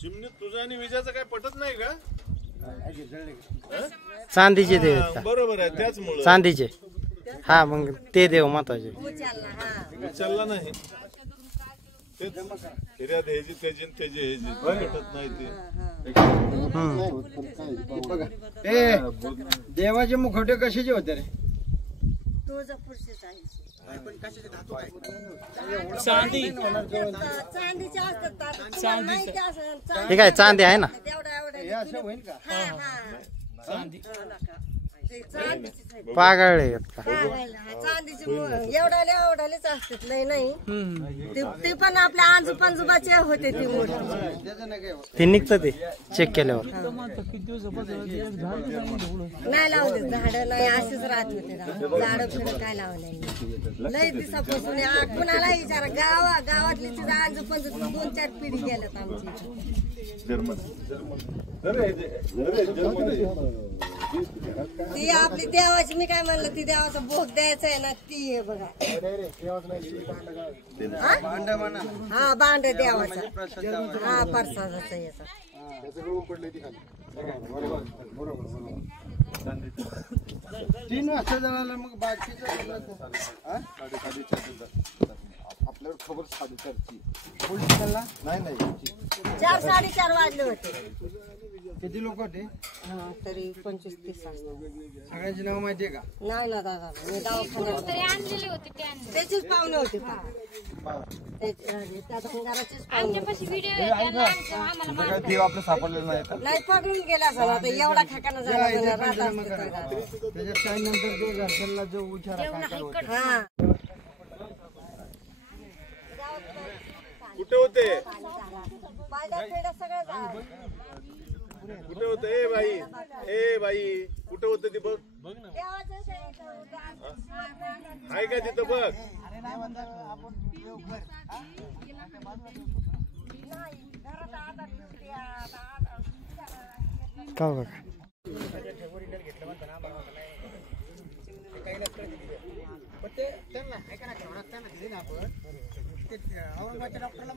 चिमणीत तुझा आणि विजाचं काय पटत नाही का? चांदीचे देव आहेत का? बरोबर आहे, त्याचमुळे चांदीचे. हा मग ते देव महत्वाचे. विचारला नाही हिऱ्या द्यायची त्याची त्याची ह्याची पटत नाही ते देवाचे मुखवटे कशाचे होते रे? हे काय चांदी आहे ना? पागळे चांदीचे एवढाले एवढालेच असतात. नाही नाही ते पण आपल्या आजोबाचे होते ते मोठे. ते निघतं ते चेक केल्यावर. नाही लावले झाड नाही असेच राहत होते. झाड फिरत काय लावले लई दिवसापासून कुणाला विचारा गावातली आजोबांच 2-4 पिढी गेल्यात आमची. ती आपली देवाची मी काय म्हणलं ती देवाचा भोग द्यायचा आहे ना ती आहे बघा. हा भांड देवाचा. हा प्रसादाचा याचा. 3 वाजता झाला मग बाकीचं आपल्यावर खबर 4:30ची पोलीस नाही 4-4:30 वाजले होते. किती लोक होते? तरी 25-30 सगळ्यांची नाव माहितीये का? नाही ना दादा मी दवाखान्यात त्याचीच पाहुणे होते. देव आपलं सापडलेलं नाही का? नाही पकडून गेला झाला आता एवढा खाकाना झाला. त्याच्यात काही नंतर जो घरच्यांना जो उचारा हा कुठे होते? सगळं कुठे होते? ए बाई कुठे होते ती बघ. आहे का तिथं बघ? का बघा त्यांना औरंगाबादच्या डॉक्टरला